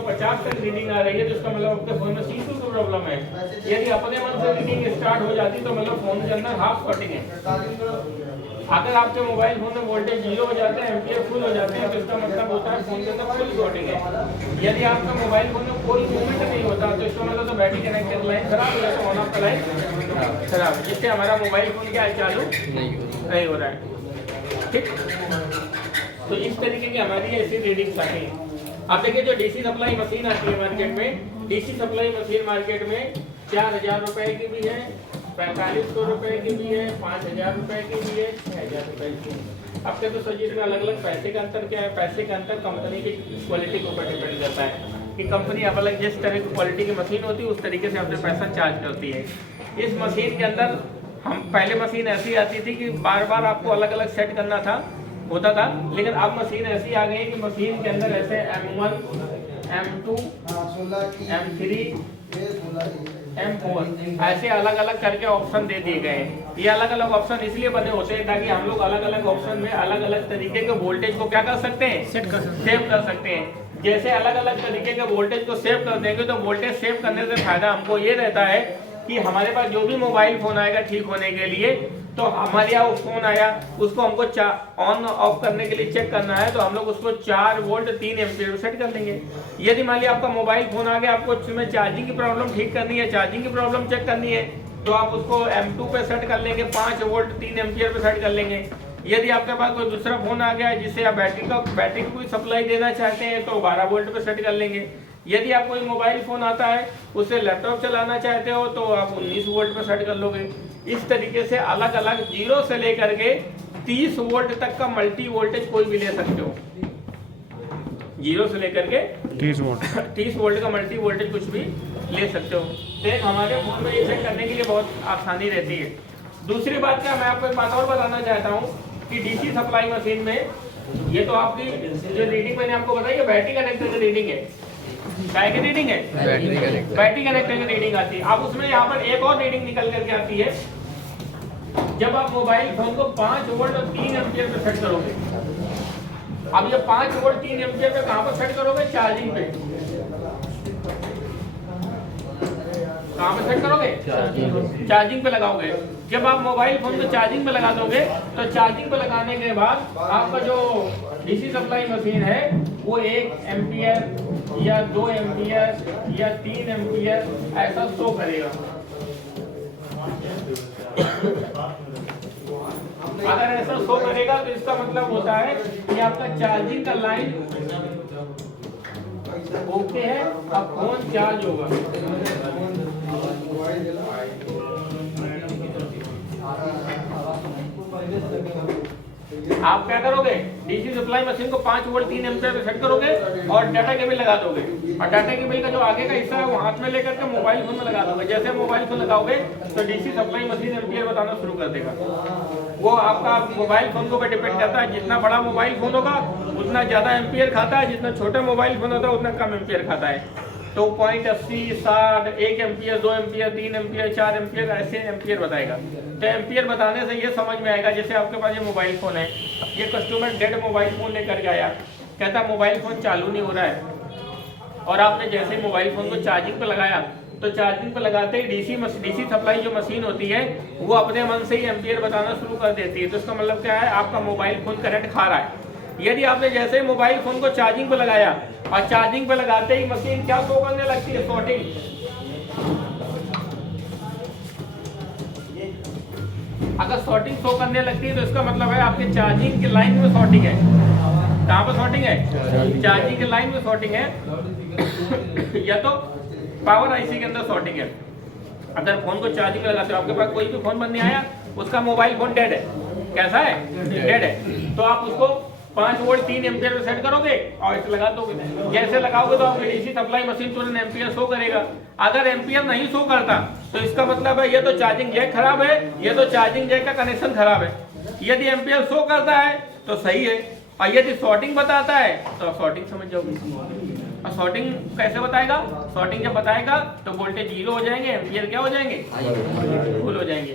150 तक रीडिंग आ रही है तो इसका मतलब आपके फोन में C2 की प्रॉब्लम है। यदि अपने मन से रीडिंग स्टार्ट हो जाती तो मतलब फोन के अंदर हाफ शॉर्टिंग है। अगर आपके मोबाइल फोन में वोल्टेज 0 हो जाते हैं, एम्पियर फुल हो जाते हैं तो इसका मतलब होता है फोन के अंदर फुल शॉर्टिंग है। यदि आपका मोबाइल फोन में कोई मूवमेंट नहीं होता तो इसका मतलब तो बैटरी कनेक्टेड लाइन खराब हो जाता है, ऑन ऑफ का लाइन खराब है, जिससे हमारा मोबाइल फोन क्या है, चालू नहीं हो रहा है। ठीक, तो इस तरीके की हमारी ऐसी रीडिंग्स आती हैं। आप देखिए जो डीसी सप्लाई मशीन आती है मार्केट में, डीसी सप्लाई मशीन मार्केट में 4000 रुपए की भी है, 4500 रुपए की भी है, 5000 रुपए की भी है, 6000 रुपए की है। अब तो सर इसमें अलग अलग पैसे का अंतर क्या है, पैसे का अंतर कंपनी की क्वालिटी के ऊपर डिपेंड करता है कि कंपनी अब अलग जिस तरह की क्वालिटी की मशीन होती है उस तरीके से आपसे पैसा चार्ज करती है। इस मशीन के अंदर हम पहले मशीन ऐसी आती थी कि बार बार आपको अलग अलग सेट करना होता था, लेकिन अब मशीन ऐसी आ गई है कि मशीन के अंदर ऐसे M1, M2, M3, M4 ऐसे अलग अलग करके ऑप्शन दे दिए गए हैं। ये अलग अलग ऑप्शन इसलिए बने होते हैं ताकि हम लोग अलग अलग ऑप्शन में अलग अलग तरीके के वोल्टेज को क्या कर सकते हैं, सेव कर सकते हैं। जैसे अलग अलग तरीके के वोल्टेज को सेव कर देंगे तो वोल्टेज सेव करने से फायदा हमको ये रहता है कि हमारे पास जो भी मोबाइल फोन आएगा ठीक होने के लिए, तो हमारे यहाँ फोन आया उसको हमको ऑन ऑफ करने के लिए चेक करना है तो हम लोग उसको 4 वोल्ट 3 एम्पियर पे सेट कर लेंगे। यदि मान लिया आपका मोबाइल फोन आ गया, आपको उसमें चार्जिंग की प्रॉब्लम ठीक करनी है, चार्जिंग की प्रॉब्लम चेक करनी है, तो आप उसको M2 पे सेट कर लेंगे, 5 वोल्ट 3 एम्पियर पे सेट कर लेंगे। यदि आपके पास कोई दूसरा फोन आ गया है जिससे आप बैटरी की कोई सप्लाई देना चाहते हैं तो 12 वोल्ट पे सेट कर लेंगे। यदि आप कोई मोबाइल फोन आता है उससे लैपटॉप चलाना चाहते हो तो आप 19 वोल्ट पे सेट कर लोगे। इस तरीके से अलग अलग 0 से लेकर के 30 वोल्ट तक का मल्टी वोल्टेज कोई भी ले सकते हो। 0 से लेकर के 30 वोल्ट का मल्टी वोल्टेज कुछ भी ले सकते हो। तो हमारे फोन में ये चेक करने के लिए बहुत आसानी रहती है। दूसरी बात क्या, मैं आपको एक बात और बताना चाहता हूँ कि डीसी सप्लाई मशीन में ये तो आपकी जो रीडिंग मैंने आपको बताई है बैटरी कनेक्टर की रीडिंग है, काय की रीडिंग है, बैटरी कनेक्टर की रीडिंग आती है। अब उसमें यहाँ पर एक और रीडिंग निकल करके आती है जब आप मोबाइल फोन को 5 वोल्ट और 3 एम्पियर पे सेट करोगे। अब ये 5 वोल्ट 3 एम्पियर पे कहाँ पर सेट करोगे, चार्जिंग पे। कहाँ पे सेट करोगे, चार्जिंग पे लगाओगे। जब आप मोबाइल फोन को चार्जिंग पे लगा दोगे तो चार्जिंग पे लगाने के बाद आपका जो डीसी सप्लाई मशीन है वो 1 एम्पियर या 2 एम्पियर या 3 एम्पियर ऐसा शो करेगा। अगर ऐसा शो करेगा तो इसका मतलब होता है कि आपका चार्जिंग का लाइन ओके है, अब फोन चार्ज होगा। आप क्या करोगे, डीसी सप्लाई मशीन को 5 वोल्ट 3 एम्पियर पे सेट करोगे और डाटा केबल लगा दोगे और डाटा केबल का जो आगे का हिस्सा है वो हाथ में लेकर के मोबाइल फोन में लगा दोगे। जैसे मोबाइल फोन लगाओगे तो डीसी सप्लाई मशीन एम्पियर बताना शुरू कर देगा। वो आपका मोबाइल फोन के ऊपर डिपेंड करता है, जितना बड़ा मोबाइल फोन होगा उतना ज्यादा एम्पियर खाता है, जितना छोटा मोबाइल फोन होता है उतना कम एम्पियर खाता है। तो 0.80, 60, 1 एम्पियर, 2 एम्पियर, 3 एम्पियर, 4 एम्पियर ऐसे एम्पियर बताएगा। तो एम्पियर बताने से ये समझ में आएगा, जैसे आपके पास ये मोबाइल फोन है, ये कस्टमर डेड मोबाइल फोन लेकर के आया, कहता मोबाइल फोन चालू नहीं हो रहा है और आपने जैसे ही मोबाइल फोन को चार्जिंग पे लगाया तो चार्जिंग पे लगाते ही डीसी सप्लाई जो मशीन होती है वो अपने मन से ही एम्पियर बताना शुरू कर देती है। तो इसका मतलब क्या है, आपका मोबाइल फोन करंट खा रहा है। यदि आपने जैसे ही मोबाइल फोन को चार्जिंग पे लगाया और चार्जिंग पे लगाते ही मशीन क्या शो करने लगती है, शॉर्टिंग। अगर शॉर्टिंग शो करने लगती है तो इसका मतलब है आपके चार्जिंग की लाइन में शॉर्टिंग है। कहाँ पर शॉर्टिंग है, चार्जिंग की लाइन में शॉर्टिंग है या तो पावर आईसी के अंदर शॉर्टिंग है। अगर फोन को चार्जिंग में लगाते हो, आपके पास कोई भी फोन बंद नहीं आया, उसका मोबाइल फोन डेड है, कैसा है, डेड है, तो आप उसको 5 वोल्ट 3 एम्पियर पे सेट करोगे और इसे लगा दोगे। जैसे लगाओगे तो आपकी डीसी सप्लाई मशीन तुरंत एम्पियर शो करेगा। अगर एम्पियर नहीं शो करता तो इसका मतलब है ये तो चार्जिंग जैक खराब है, ये तो चार्जिंग जैक का कनेक्शन खराब है। यदि एम्पियर शो करता है तो सही है और यदि शॉर्टिंग बताता है तो शॉर्टिंग समझ जाओगे। और शॉर्टिंग कैसे बताएगा, शॉर्टिंग जब बताएगा तो वोल्टेज 0 हो जाएंगे, एम्पियर क्या हो जाएंगे, फुल हो जाएंगे।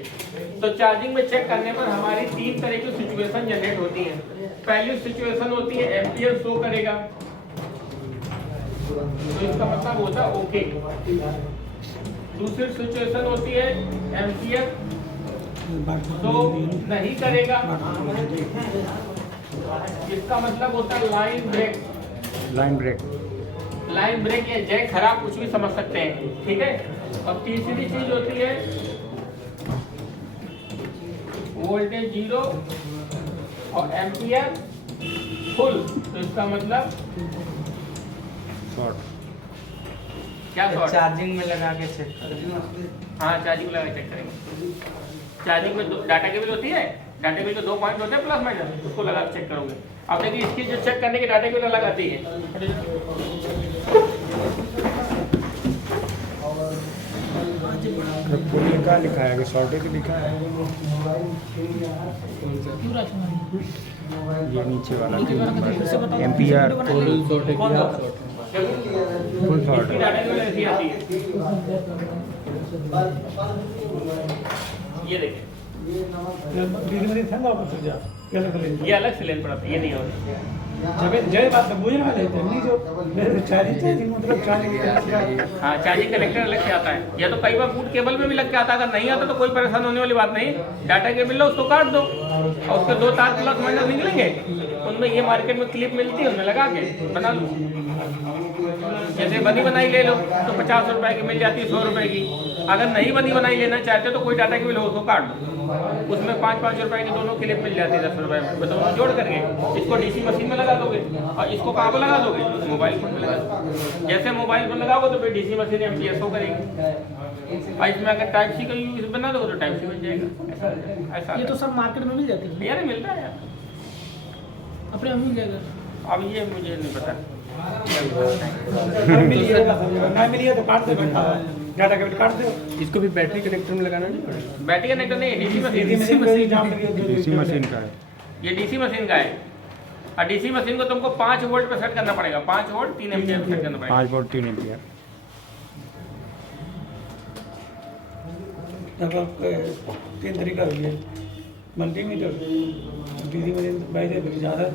तो चार्जिंग में चेक करने पर हमारी 3 तरह की सिचुएशन जनरेट होती है। पहली सिचुएशन होती है एम्पियर शो करेगा, तो इसका मतलब होता है ओके। दूसरी सिचुएशन होती है एम्पियर तो नहीं करेगा, इसका मतलब होता है line break. Line break, line break या जैक खराब, कुछ भी समझ सकते हैं, ठीक है। और तीसरी चीज होती है वोल्टेज जीरो और एम्पियर फुल, तो इसका मतलब शॉर्ट। क्या शॉर्ट? चार्जिंग में लगा के चेक करें। हाँ, चार्जिंग में लगा के चेक करेंगे। चार्जिंग में डाटा केबल होती है, डाटा केबल के 2 पॉइंट होते हैं प्लस माइनस, उसको लगा के चेक करोगे। अब देखिए इसकी जो चेक करने की डाटा केबल अलग आती है, फुल लिखा लिखा है कि शॉर्टेज लिखा है, ये नीचे वाला एम्पियर फुल शॉर्ट इसकी है। डाटा केबल ऐसी आती है, ये देखिए ये अलग से लेन पड़ता है, ये नहीं होता। हाँ, चार्जिंग कनेक्टर अलग से आता है, या तो कई बार बूट केबल में भी लग के आता है। अगर नहीं आता तो कोई परेशान होने वाली बात नहीं, डाटा केबल लो उसको काट दो और उसके 2 तार प्लस माइनस निकलेंगे, उनमें ये मार्केट में क्लिप मिलती है, उनमें लगा के बना लो। जैसे बनी बनाई ले लो तो 50 रुपए की मिल जाती है, 100 रुपए की। अगर नहीं बनी बनाई लेना चाहते तो कोई डाटा केबल हो उसको काट दो, उसमें 5-5 रुपए की दोनों क्लिप मिल जाती है 10 रुपए में, बस दोनों जोड़ करके इसको डीसी मशीन में लगा दोगे और इसको कहाँ पर लगा दोगे? मोबाइल फोन में लगा दोगे। जैसे मोबाइल फोन लगाओगे तो फिर डीसी मशीन एमपीएस हो करेगी, और इसमें अगर टाइप सी का यूज बना दोगे तो टाइप सी बन जाएगा। ऐसा ये तो सब मार्केट में मिल जाते हैं, यार मिलता है यार, अपने हम मिल जाएगा। अब ये मुझे नहीं पता। इसको भी बैटरी कनेक्टर में लगाना नहीं पड़ेगा। बैटरी कनेक्टर नहीं, डीसी मशीन, डीसी मशीन का है, ये डीसी मशीन का है। और डीसी मशीन को तुमको 5 वोल्ट पे सेट करना पड़ेगा, 5 वोल्ट 3 एम्पीयर पे सेट करना पड़ेगा। 5 वोल्ट 3 एम्पीयर। तीन तरीका हुई है मल्टीमीटर, डीसी मशीन ज़्यादा